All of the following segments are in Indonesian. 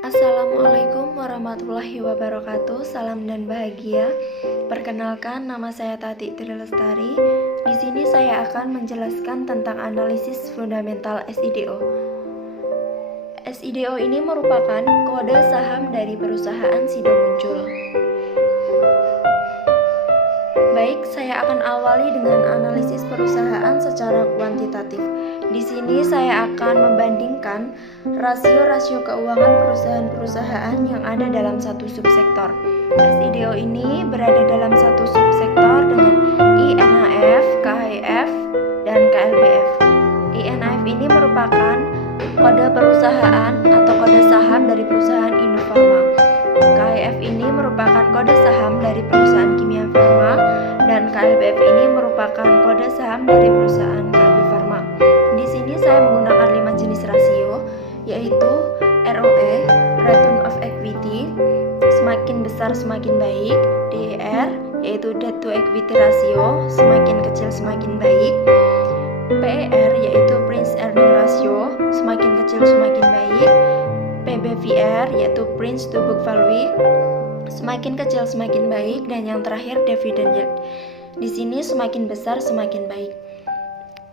Assalamualaikum warahmatullahi wabarakatuh. Salam dan bahagia. Perkenalkan, nama saya Tati Trilestari. Di sini saya akan menjelaskan tentang analisis fundamental SIDO. SIDO ini merupakan kode saham dari perusahaan Sido Muncul. Baik, saya akan awali dengan analisis perusahaan secara kuantitatif. Di sini saya akan membandingkan rasio-rasio keuangan perusahaan-perusahaan yang ada dalam satu subsektor. SIDO ini berada dalam satu subsektor dengan INAF, KHF, dan KLBF. INAF ini merupakan kode perusahaan atau kode saham dari perusahaan Indofarma. KHF ini merupakan kode saham dari perusahaan Kimia Farma, dan KLBF ini merupakan kode saham dari perusahaan Kalbe Farma. Di sini saya menggunakan 5 jenis rasio, yaitu ROE, Return of Equity, semakin besar semakin baik, DER, yaitu Debt to Equity Ratio, semakin kecil semakin baik, PER, yaitu Price Earning Ratio, semakin kecil semakin baik, PBVR, yaitu Price to Book Value, semakin kecil semakin baik, dan yang terakhir dividend yield. Di sini semakin besar semakin baik.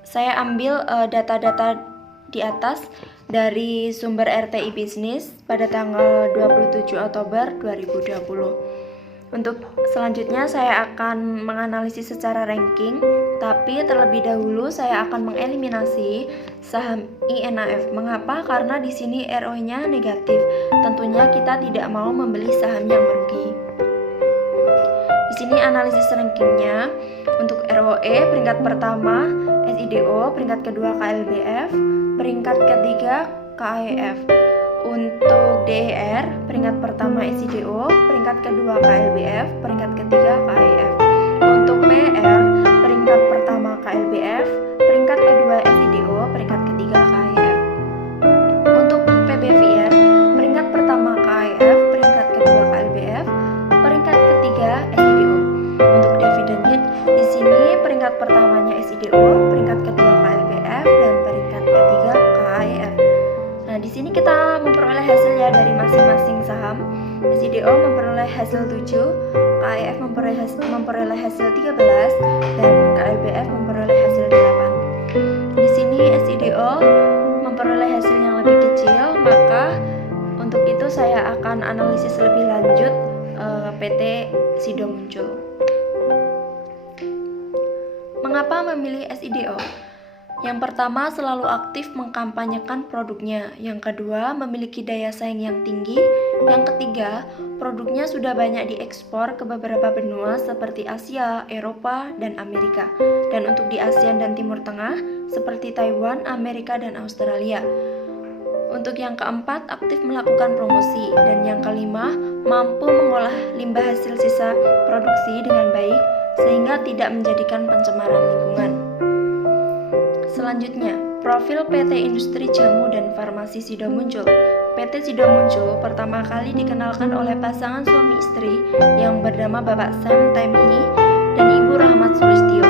Saya ambil data-data di atas dari sumber RTI Bisnis pada tanggal 27 Oktober 2020. Untuk selanjutnya saya akan menganalisis secara ranking, tapi terlebih dahulu saya akan mengeliminasi saham INAF. Mengapa? Karena di sini ROE-nya negatif. Tentunya kita tidak mau membeli saham yang merugi. Di sini analisis rankingnya. Untuk ROE peringkat pertama SIDO, peringkat kedua KLBF, peringkat ketiga KHF. Untuk DER, peringkat pertama SIDO, peringkat kedua KLBF, peringkat ketiga KHF. Untuk PR, peringkat pertama KLBF, peringkat kedua SIDO, peringkat ketiga KHF. Untuk PBVR, peringkat pertama KHF, peringkat kedua KLBF, peringkat ketiga SIDO. Untuk dividend yield, di sini peringkat pertamanya SIDO, peringkat kedua KLBF, dan peringkat ketiga KHF. Nah, di sini kita memperoleh hasilnya dari masing-masing saham. SIDO memperoleh hasil 7, KHF memperoleh hasil 13, dan KLBF memperoleh hasil 8. Di sini SIDO memperoleh hasil yang lebih kecil, maka untuk itu saya akan analisis lebih lanjut PT Sido Muncul. Mengapa memilih SIDO? Yang pertama, selalu aktif mengkampanyekan produknya. Yang kedua, memiliki daya saing yang tinggi. Yang ketiga, produknya sudah banyak diekspor ke beberapa benua seperti Asia, Eropa, dan Amerika. Dan untuk di ASEAN dan Timur Tengah, seperti Taiwan, Amerika, dan Australia. Untuk yang keempat, aktif melakukan promosi. Dan yang kelima, mampu mengolah limbah hasil sisa produksi dengan baik, sehingga tidak menjadikan pencemaran lingkungan. Selanjutnya, profil PT Industri Jamu dan Farmasi Sido Muncul. PT Sido Muncul pertama kali dikenalkan oleh pasangan suami istri yang bernama Bapak Sam Taimi dan Ibu Rahmat Sulistyo.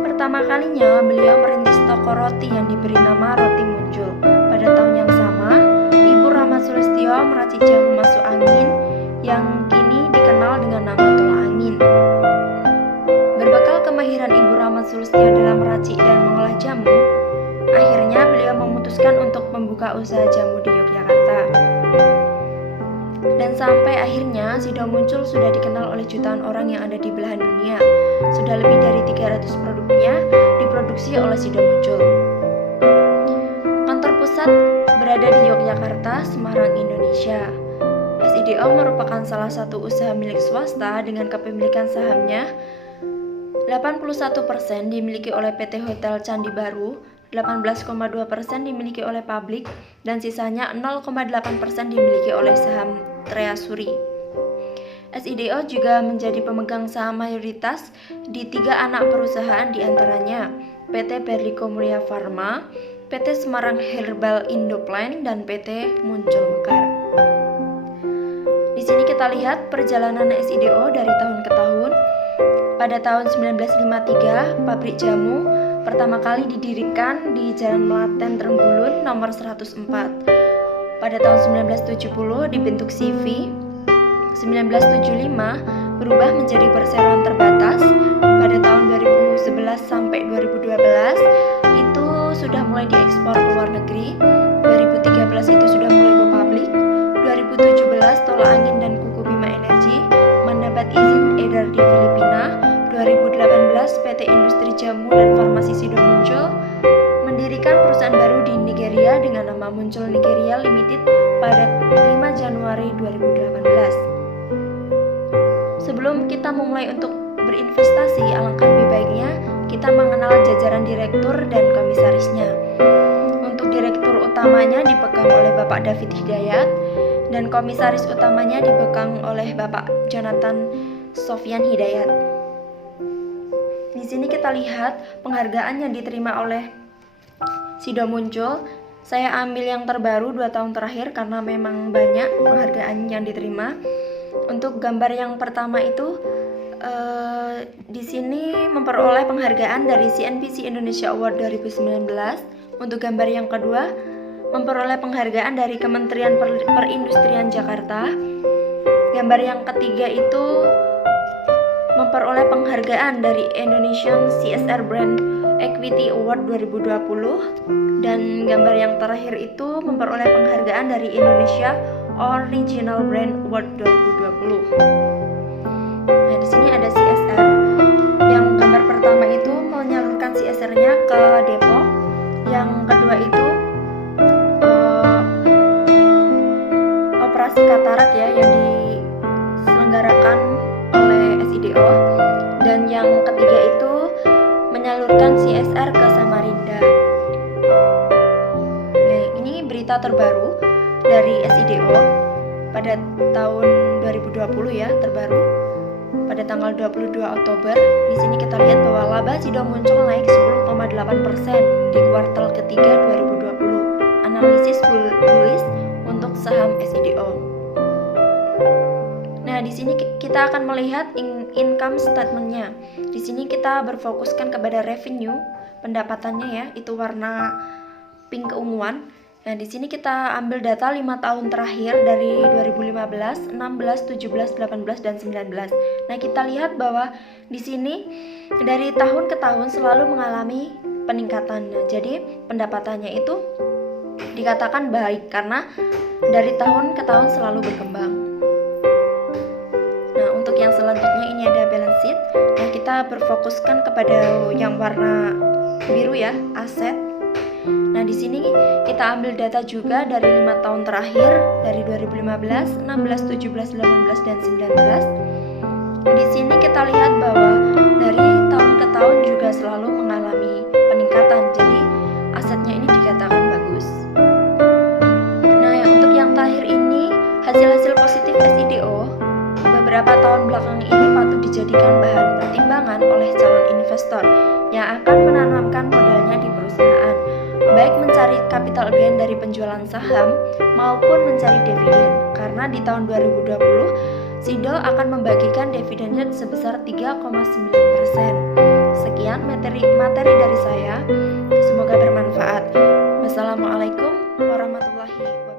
Pertama kalinya beliau merintis toko roti yang diberi nama Roti Muncul. Pada tahun yang sama, Ibu Rahmat Sulistyo meracik jamu masuk angin yang kini dikenal dengan nama Tolak Angin. Berbekal kemahiran Ibu Rahmat Sulistyo dalam meracik dan mengolah jamu, akhirnya beliau memutuskan untuk membuka usaha jamu di Yogyakarta. Dan sampai akhirnya Sido Muncul sudah dikenal oleh jutaan orang yang ada di belahan dunia. Sudah lebih dari 300 produknya diproduksi oleh Sido Muncul. Kantor pusat berada di Yogyakarta, Semarang, Indonesia. SIDO merupakan salah satu usaha milik swasta dengan kepemilikan sahamnya 81% dimiliki oleh PT Hotel Candi Baru, 18,2% dimiliki oleh publik, dan sisanya 0,8% dimiliki oleh saham Treasury. SIDO juga menjadi pemegang saham mayoritas di 3 anak perusahaan diantaranya PT Berlico Mulia Farma, PT Semarang Herbal Indoplan, dan PT Muncul Mekar. Di sini kita lihat perjalanan SIDO dari tahun ke tahun. Pada tahun 1953, pabrik jamu pertama kali didirikan di Jalan Melaten Trenggulun nomor 104. pada tahun 1970 dibentuk CV. 1975 berubah menjadi perseroan terbatas. Pada tahun 2011 sampai 2012 itu sudah mulai diekspor ke luar negeri. 2013 itu sudah mulai go public. 2017 Tol Angin dan Kuku Bima Energi mendapat izin edar di Filipina. 2018 PT Industri Jamu dan Farmasi Sido muncul, mendirikan perusahaan baru di Nigeria dengan nama Muncul Nigeria Limited pada 5 Januari 2018. Sebelum kita memulai untuk berinvestasi, alangkah lebih baiknya kita mengenal jajaran direktur dan komisarisnya. Untuk direktur utamanya dipegang oleh Bapak David Hidayat dan komisaris utamanya dipegang oleh Bapak Jonathan Sofyan Hidayat. Di sini kita lihat penghargaan yang diterima oleh Sido Muncul. Saya ambil yang terbaru 2 tahun terakhir karena memang banyak penghargaan yang diterima. Untuk gambar yang pertama itu di sini memperoleh penghargaan dari CNBC Indonesia Award 2019. Untuk gambar yang kedua memperoleh penghargaan dari Kementerian Perindustrian Jakarta. Gambar yang ketiga itu memperoleh penghargaan dari Indonesian CSR Brand Equity Award 2020, dan gambar yang terakhir itu memperoleh penghargaan dari Indonesia Original Brand Award 2020. Nah, di sini ada CSR. Yang gambar pertama itu menyalurkan CSR-nya ke Depok. Yang kedua itu operasi katarak ya yang diselenggarakan oleh SIDO. Dan yang ketiga itu menyalurkan CSR ke Samarinda. Nah, ini berita terbaru dari SIDO pada tahun 2020 ya, terbaru pada tanggal 22 Oktober. Di sini kita lihat bahwa laba Sido Muncul naik 10,8% di kuartal ketiga 2020. Analisis bullish untuk saham SIDO. Nah, di sini kita akan melihat income statement-nya. Di sini kita berfokuskan kepada revenue, pendapatannya ya, itu warna pink keunguan. Nah, di sini kita ambil data 5 tahun terakhir dari 2015, 16, 17, 18 dan 19. Nah, kita lihat bahwa di sini dari tahun ke tahun selalu mengalami peningkatan. Nah, jadi pendapatannya itu dikatakan baik karena dari tahun ke tahun selalu berkembang. Nah, untuk yang selanjutnya ini ada balance sheet. Nah, kita berfokuskan kepada yang warna biru ya, aset. Nah, di sini kita ambil data juga dari 5 tahun terakhir dari 2015, 16, 17, 18 dan 19. Di sini kita lihat bahwa dari tahun ke tahun juga selalu mengalami peningkatan. Jadi, asetnya ini dikatakan bagus. Nah, untuk yang terakhir ini hasil-hasil positif SIDO beberapa tahun belakang ini patut dijadikan bahan pertimbangan oleh calon investor yang akan menanamkan modalnya di perusahaan, baik mencari capital gain dari penjualan saham maupun mencari dividen, karena di tahun 2020 Sido akan membagikan dividen sebesar 3,9%. Sekian materi dari saya, semoga bermanfaat. Wassalamualaikum warahmatullahi wabarakatuh.